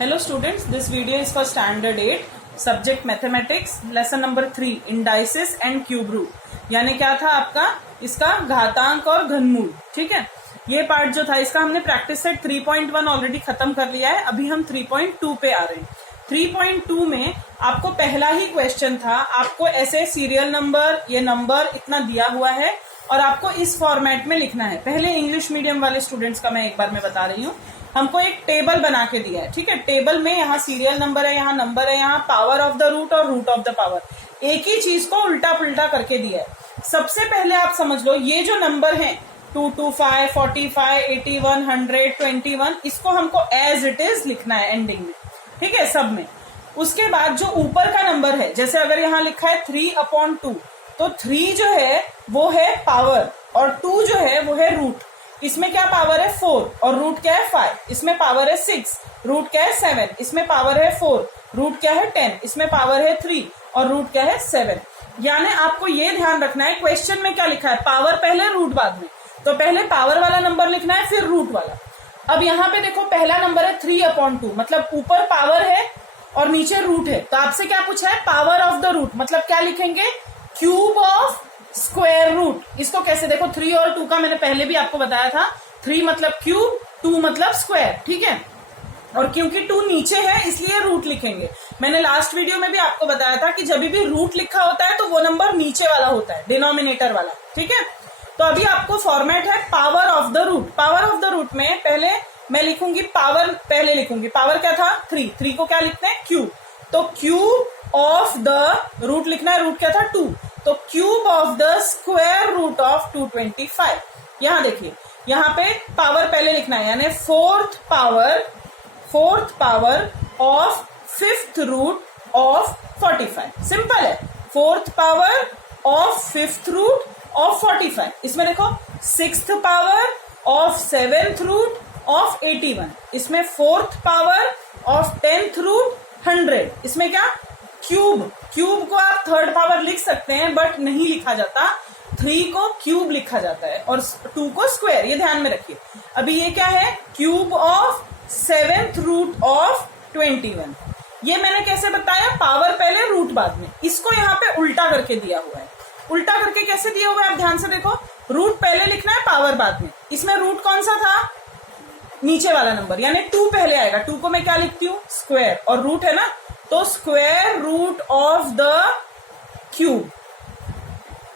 Hello students, this video is for standard 8, subject mathematics, lesson number 3, indices and cube root। यानी क्या था आपका इसका घातांक और घनमूल। ठीक है, ये पार्ट जो था इसका हमने प्रैक्टिस सेट 3.1 ऑलरेडी खत्म कर लिया है। अभी हम 3.2 पे आ रहे हैं। 3.2 में आपको पहला ही क्वेश्चन था, आपको ऐसे सीरियल नंबर, ये नंबर इतना दिया हुआ है और आपको इस फॉर्मेट में लिखना है। पहले इंग्लिश मीडियम वाले स्टूडेंट्स का मैं एक बार में बता रही हूँ। हमको एक टेबल बना के दिया है। ठीक है, टेबल में यहाँ सीरियल नंबर है, यहाँ नंबर है, यहाँ पावर ऑफ द रूट और रूट ऑफ द पावर। एक ही चीज को उल्टा पुल्टा करके दिया है। सबसे पहले आप समझ लो, ये जो नंबर है 225, 45, 81, 100, 21, इसको हमको एज इट इज लिखना है एंडिंग में। ठीक है, सब में। उसके बाद जो ऊपर का नंबर है, जैसे अगर यहाँ लिखा है 3/2, तो 3 जो है वो है पावर और 2 जो है वो है रूट। इसमें क्या पावर है 4 और रूट क्या है 5। इसमें पावर है 6, रूट क्या है 7। इसमें पावर है 4, रूट क्या है 10। इसमें पावर है 3 और रूट क्या है 7। यानी आपको ये ध्यान रखना है, क्वेश्चन में क्या लिखा है, पावर पहले रूट बाद में। तो पहले पावर वाला नंबर लिखना है, फिर रूट वाला। अब यहाँ पे देखो, पहला नंबर है 3/2, मतलब ऊपर पावर है और नीचे रूट है। तो आपसे क्या पूछा है, पावर ऑफ द रूट, मतलब क्या लिखेंगे, क्यूब ऑफ स्क्वायर रूट। इसको कैसे देखो, 3 और 2 का मैंने पहले भी आपको बताया था। 3 मतलब क्यूब, 2 मतलब स्क्वायर। ठीक है, और क्योंकि 2 नीचे है इसलिए रूट लिखेंगे। मैंने लास्ट वीडियो में भी आपको बताया था कि जब भी रूट लिखा होता है तो वो नंबर नीचे वाला होता है, डिनोमिनेटर वाला। ठीक है, तो अभी आपको फॉर्मेट है power of the root. Power of the root में पहले मैं लिखूंगी पावर, पहले लिखूंगी पावर क्या था 3 को क्या लिखते हैं क्यूब। तो क्यूब ऑफ द रूट लिखना है, रूट क्या था 2, तो cube of the square root of 225। यहां देखिए, यहां पे पावर पहले लिखना है, यानी fourth power of 5th root of 45। Simple है, fourth power of 5th root of 45। इसमें देखो 6th power of 7th root of 81। इसमें 4th power of 10th root 100। इसमें क्या, क्यूब को आप 3rd पावर लिख सकते हैं बट नहीं लिखा जाता। 3 को क्यूब लिखा जाता है और 2 को स्क्वायर, ये ध्यान में रखिए। अभी ये क्या है, cube of 7th root of 21। ये मैंने कैसे बताया, पावर पहले रूट बाद में। इसको यहाँ पे उल्टा करके दिया हुआ है। उल्टा करके कैसे दिया हुआ है, आप ध्यान से देखो, रूट पहले लिखना है, पावर बाद में। इसमें रूट कौन सा था, नीचे वाला नंबर, यानी 2 पहले आएगा। 2 को मैं क्या लिखती हूँ, स्क्वायर, और रूट है ना, तो square root of the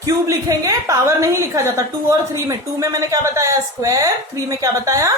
cube लिखेंगे। पावर नहीं लिखा जाता 2 और 3 में। 2 में मैंने क्या बताया, स्क्वायर, 3 में क्या बताया,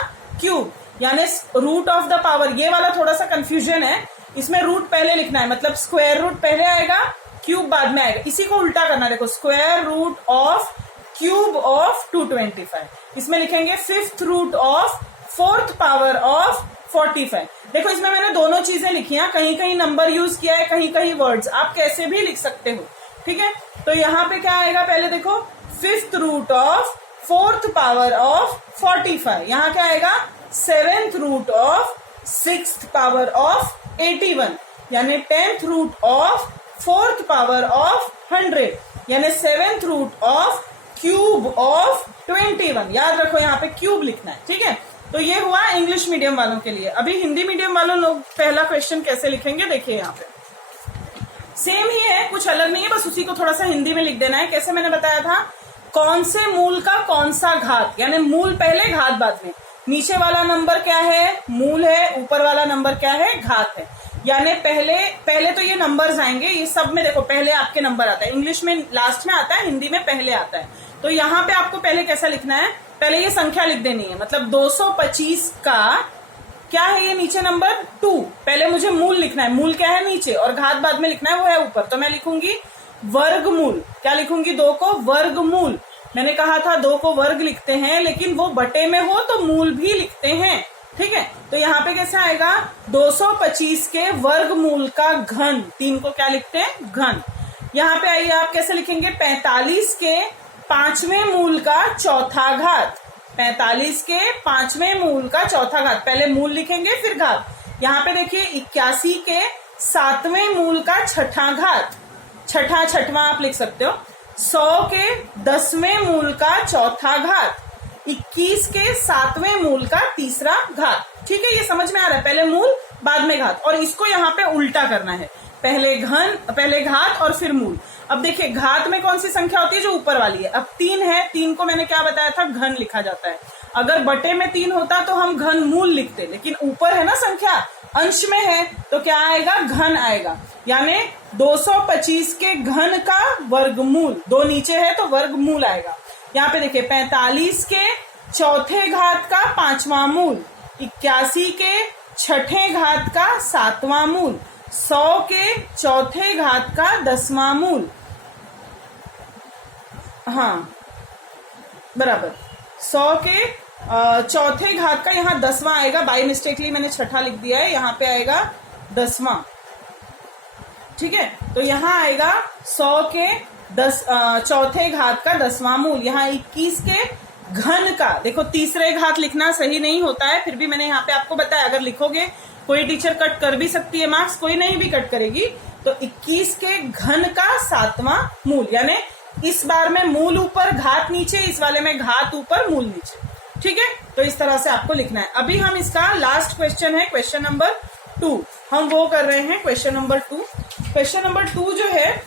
क्यूब, यानी रूट ऑफ द पावर। ये वाला थोड़ा सा कंफ्यूजन है, इसमें रूट पहले लिखना है, मतलब स्क्वायर रूट पहले आएगा, क्यूब बाद में आएगा। इसी को उल्टा करना, देखो square root of cube of 225। इसमें लिखेंगे 5th root of 4th power of 45। देखो इसमें मैंने दोनों चीजें लिखी हैं, कहीं कहीं नंबर यूज किया है, कहीं कहीं वर्ड्स, आप कैसे भी लिख सकते हो। ठीक है, तो यहाँ पे क्या आएगा, पहले देखो 5th root of 4th power of 45। यहाँ क्या आएगा, 7th root of 6th power of 81, यानी 10th root of 4th power of 100, यानी 7th root of cube of 21। याद रखो यहाँ पे क्यूब लिखना है। ठीक है, तो ये हुआ इंग्लिश मीडियम वालों के लिए। अभी हिंदी मीडियम वालों लोग पहला क्वेश्चन कैसे लिखेंगे, देखिए यहाँ पे सेम ही है, कुछ अलग नहीं है, बस उसी को थोड़ा सा हिंदी में लिख देना है। कैसे मैंने बताया था, कौन से मूल का कौन सा घात, यानी मूल पहले घात बाद में। नीचे वाला नंबर क्या है, मूल है, ऊपर वाला नंबर क्या है, घात है। यानी पहले तो ये नंबर्स आएंगे, ये सब में देखो पहले आपके नंबर आता है। इंग्लिश में लास्ट में आता है, हिंदी में पहले आता है। तो यहाँ पे आपको पहले कैसा लिखना है, पहले ये संख्या लिख देनी है, मतलब 225 का क्या है, ये नीचे नंबर 2। पहले मुझे मूल लिखना है, मूल क्या है नीचे, और घात बाद में लिखना है, वो है ऊपर। तो मैं लिखूंगी वर्गमूल। क्या लिखूंगी, 2 को वर्गमूल। मैंने कहा था 2 को वर्ग लिखते हैं, लेकिन वो बटे में हो तो मूल भी लिखते हैं। ठीक है, तो यहाँ पे कैसे आएगा, 225 के वर्गमूल का घन। 3 को क्या लिखते हैं, घन। यहाँ पे आइए, आप कैसे लिखेंगे, 45 के 5वें मूल का चौथा घात। 45 के 5वें मूल का चौथा घात, पहले मूल लिखेंगे फिर घात। यहाँ पे देखिए 81 के 7वें मूल का छठा घात, छठवां आप लिख सकते हो। 100 के 10वें मूल का चौथा घात, 21 के 7वें मूल का तीसरा घात। ठीक है, ये समझ में आ रहा है, पहले मूल बाद में घात, और इसको यहाँ पे उल्टा करना है, पहले घात और फिर मूल। अब देखिए घात में कौन सी संख्या होती है, जो ऊपर वाली है। अब 3 है, 3 को मैंने क्या बताया था, घन लिखा जाता है। अगर बटे में 3 होता तो हम घन मूल लिखते, लेकिन ऊपर है ना संख्या, अंश में है, तो क्या आएगा, घन आएगा। यानी 225 के घन का वर्गमूल, 2 नीचे है तो वर्गमूल आएगा। यहाँ पे देखिए 45 के चौथे घात का 5वां मूल, 81 के छठे घात का 7वां मूल, 100 के चौथे घात का 10वां मूल। हाँ बराबर, 100 के चौथे घात का यहाँ 10वां आएगा, बाई मिस्टेकली मैंने छठा लिख दिया है, यहाँ पे आएगा 10वां। ठीक है, तो यहाँ आएगा 100 के चौथे घात का 10वां मूल। यहाँ 21 के घन का, देखो तीसरे घात लिखना सही नहीं होता है, फिर भी मैंने यहाँ पे आपको बताया, अगर लिखोगे कोई टीचर कट कर भी सकती है मार्क्स, कोई नहीं भी कट करेगी। तो 21 के घन का 7वां मूल, यानी इस बार में मूल ऊपर घात नीचे, इस वाले में घात ऊपर मूल नीचे। ठीक है, तो इस तरह से आपको लिखना है। अभी हम इसका लास्ट क्वेश्चन है, क्वेश्चन नंबर 2, हम वो कर रहे हैं। क्वेश्चन नंबर 2, क्वेश्चन नंबर 2 जो है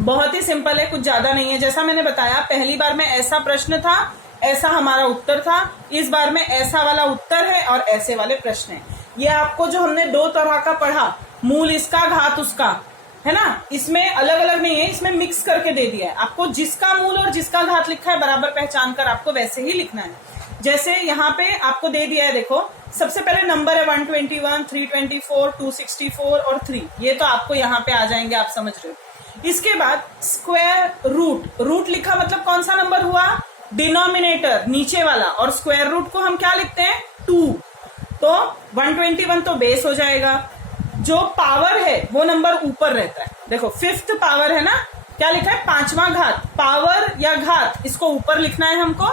बहुत ही सिंपल है, कुछ ज्यादा नहीं है। जैसा मैंने बताया, पहली बार में ऐसा प्रश्न था, ऐसा हमारा उत्तर था, इस बार में ऐसा वाला उत्तर है और ऐसे वाले प्रश्न है। ये आपको जो हमने 2 तरह का पढ़ा, मूल इसका घात उसका, है ना, इसमें अलग अलग नहीं है, इसमें मिक्स करके दे दिया है। आपको जिसका मूल और जिसका घात लिखा है बराबर पहचान कर आपको वैसे ही लिखना है। जैसे यहाँ पे आपको दे दिया है, देखो सबसे पहले नंबर है 121, 324, 264 और 3, ये तो आपको यहाँ पे आ जाएंगे, आप समझ रहे हो। इसके बाद स्क्वायर रूट लिखा, मतलब कौन सा नंबर हुआ, डिनोमिनेटर नीचे वाला, और स्क्वायर रूट को हम क्या लिखते हैं, 2, तो 121 तो बेस हो जाएगा। जो पावर है वो नंबर ऊपर रहता है। देखो 5th पावर है ना, क्या लिखा है, 5वां घात, पावर या घात इसको ऊपर लिखना है हमको,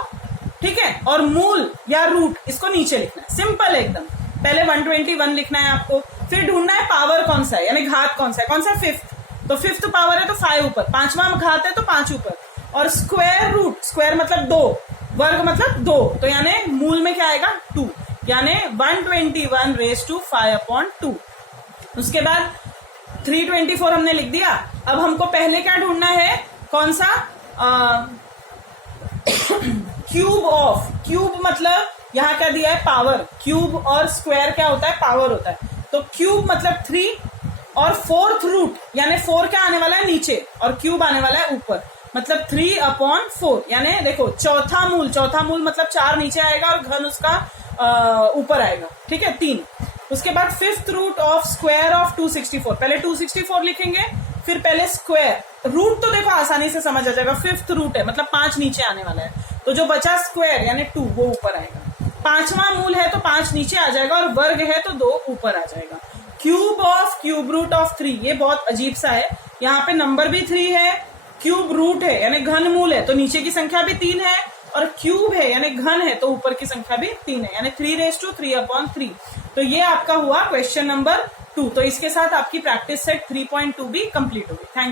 ठीक है, और मूल या रूट इसको नीचे लिखना है। सिंपल है एकदम। पहले 121 लिखना है आपको, फिर ढूंढना है पावर कौन सा है, यानी घात कौन सा है, कौन सा 5th, तो 5th पावर है तो 5 ऊपर, 5वां घात है तो 5 ऊपर, और स्क्वायर रूट, स्क्वायर मतलब 2, वर्ग मतलब 2, तो यानी मूल में क्या आएगा, 2, यानी 121 रेज़ टू 5/2। उसके बाद 324 हमने लिख दिया। अब हमको पहले क्या ढूंढना है, कौन सा, क्यूब ऑफ, क्यूब मतलब यहाँ क्या दिया है, पावर, क्यूब और स्क्वायर क्या होता है, पावर होता है, तो क्यूब मतलब 3, और 4th रूट यानी 4 क्या आने वाला है नीचे, और क्यूब आने वाला है ऊपर, मतलब 3/4, यानी देखो चौथा मूल मतलब 4 नीचे आएगा और घन उसका ऊपर आएगा, ठीक है, 3। उसके बाद 5th root of square of 264, पहले 264 लिखेंगे, फिर पहले स्क्वायर, रूट तो देखो आसानी से समझ आ जाएगा, 5th रूट है मतलब 5 नीचे आने वाला है, तो जो बचा स्क्वायर यानी 2 वो ऊपर आएगा। 5वां मूल है तो 5 नीचे आ जाएगा, और वर्ग है तो 2 ऊपर आ जाएगा। Cube of cube root of 3, ये बहुत अजीब सा है, यहाँ पे नंबर भी 3 है, क्यूब रूट है यानी घन मूल है तो नीचे की संख्या भी 3 है, और क्यूब है यानी घन है तो ऊपर की संख्या भी 3 है, यानी 3/3/3। तो ये आपका हुआ क्वेश्चन नंबर 2। तो इसके साथ आपकी प्रैक्टिस सेट 3.2 भी कंप्लीट होगी। Thank you.